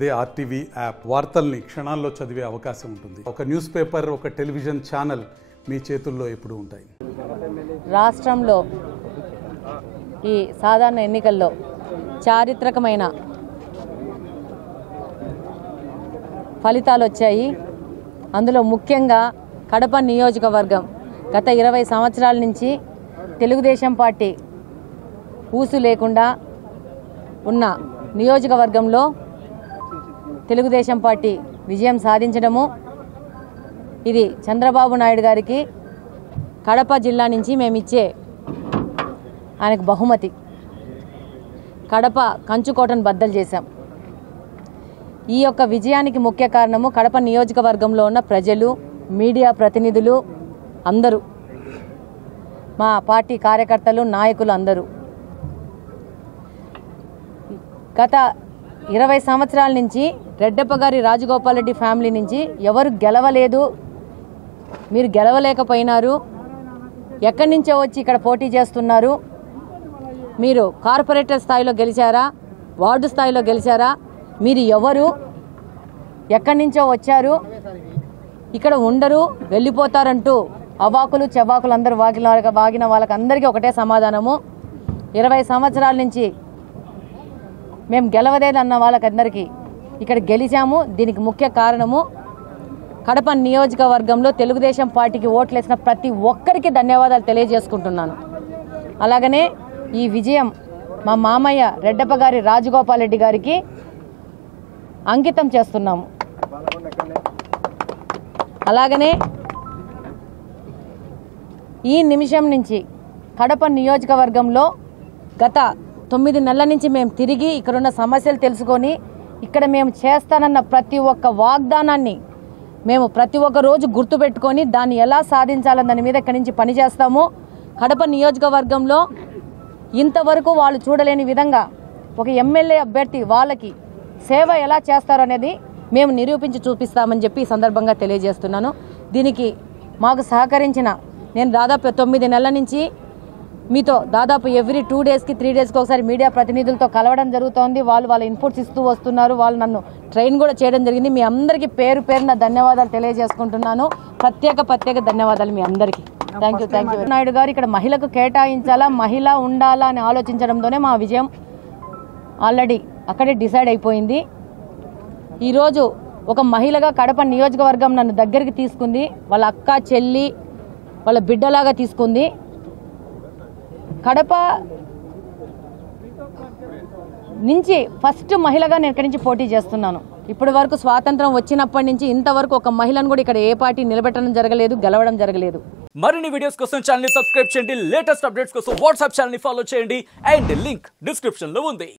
అదే RTV app వార్తల్ని క్షణాల్లో చదివే అవకాశం ఉంటుంది. ఒక న్యూస్ పేపర్, ఒక టెలివిజన్ ఛానల్ మీ చేతుల్లో ఎప్పుడూ ఉంటాయి. రాష్ట్రంలో ఈ సాధారణ ఎన్నికల్లో చారిత్రకమైన ఫలితాలు వచ్చాయి. అందులో ముఖ్యంగా కడప నియోజకవర్గం గత 20 సంవత్సరాల నుంచి తెలుగుదేశం పార్టీ ఊసు లేకుండా ఉన్న నియోజకవర్గంలో తెలుగుదేశం పార్టీ విజయం సాధించడము, ఇది చంద్రబాబు నాయుడు గారికి కడప జిల్లా నుంచి మేమిచ్చే ఆయనకు బహుమతి. కడప కంచుకోటను బద్దలు చేశాం. ఈ యొక్క విజయానికి ముఖ్య కారణము కడప నియోజకవర్గంలో ఉన్న ప్రజలు, మీడియా ప్రతినిధులు అందరూ, మా పార్టీ కార్యకర్తలు, నాయకులు అందరూ. గత 20 సంవత్సరాల నుంచి రెడ్డప్ప గారి రాజగోపాల్ రెడ్డి ఫ్యామిలీ నుంచి ఎవరు గెలవలేదు, మీరు గెలవలేకపోయినారు, ఎక్కడి నుంచో వచ్చి ఇక్కడ పోటీ చేస్తున్నారు, మీరు కార్పొరేటర్ స్థాయిలో గెలిచారా, వార్డు స్థాయిలో గెలిచారా, మీరు ఎవరు, ఎక్కడి నుంచో వచ్చారు, ఇక్కడ ఉండరు, వెళ్ళిపోతారంటూ అవాకులు చెవాకులు అందరూ వాగిన వాళ్ళకందరికీ ఒకటే సమాధానము, 20 సంవత్సరాల నుంచి మేము గెలవలేదన్న వాళ్ళకందరికీ ఇక్కడ గెలిచాము. దీనికి ముఖ్య కారణము కడప నియోజకవర్గంలో తెలుగుదేశం పార్టీకి ఓట్లేసిన ప్రతి ఒక్కరికి ధన్యవాదాలు తెలియజేసుకుంటున్నాను. అలాగనే ఈ విజయం మా మామయ్య రెడ్డప్ప గారి రాజగోపాల్ రెడ్డి గారికి అంకితం చేస్తున్నాము. అలాగనే ఈ నిమిషం నుంచి కడప నియోజకవర్గంలో గత 9 నెలల నుంచి మేము తిరిగి ఇక్కడున్న సమస్యలు తెలుసుకొని ఇక్కడ మేము చేస్తానన్న ప్రతి ఒక్క వాగ్దానాన్ని మేము ప్రతి ఒక్క రోజు గుర్తుపెట్టుకొని దాన్ని ఎలా సాధించాలని దాని మీద ఇక్కడి నుంచి పనిచేస్తాము. కడప నియోజకవర్గంలో ఇంతవరకు వాళ్ళు చూడలేని విధంగా ఒక ఎమ్మెల్యే అభ్యర్థి వాళ్ళకి సేవ ఎలా చేస్తారు అనేది మేము నిరూపించి చూపిస్తామని చెప్పి ఈ సందర్భంగా తెలియజేస్తున్నాను. దీనికి మాకు సహకరించిన, నేను దాదాపు 9 నెలల నుంచి మీతో దాదాపు ఎవ్రీ 2 డేస్కి 3 డేస్కి ఒకసారి మీడియా ప్రతినిధులతో కలవడం జరుగుతోంది. వాళ్ళ ఇన్పుట్స్ ఇస్తూ వస్తున్నారు. వాళ్ళు నన్ను ట్రైన్ కూడా చేయడం జరిగింది. మీ అందరికీ పేరు పేరున ధన్యవాదాలు తెలియజేసుకుంటున్నాను. ప్రత్యేక ధన్యవాదాలు మీ అందరికీ. Thank you. నాయుడు గారు ఇక్కడ మహిళకు కేటాయించాలా, మహిళ ఉండాలా అని ఆలోచించడంతోనే మా విజయం ఆల్రెడీ అక్కడే డిసైడ్ అయిపోయింది. ఈరోజు ఒక మహిళగా కడప నియోజకవర్గం నన్ను దగ్గరికి తీసుకుంది. వాళ్ళ అక్క, చెల్లి, వాళ్ళ బిడ్డలాగా తీసుకుంది. కడప నుంచి ఫస్ట్ మహిళగా నేను ఇక్కడి నుంచి పోటీ చేస్తున్నాను. ఇప్పటి వరకు స్వాతంత్రం వచ్చినప్పటి నుంచి ఇంతవరకు ఒక మహిళను కూడా ఇక్కడ ఏ పార్టీ నిలబెట్టడం జరగలేదు, గెలవడం జరగలేదు. మరిన్ని వీడియోస్ కోసం ఛానల్ ని సబ్స్క్రైబ్ చేయండి. లేటెస్ట్ అప్డేట్స్ కోసం వాట్సాప్ ఛానల్ ని ఫాలో చేయండి. అండ్ లింక్ డిస్క్రిప్షన్ లో ఉంది.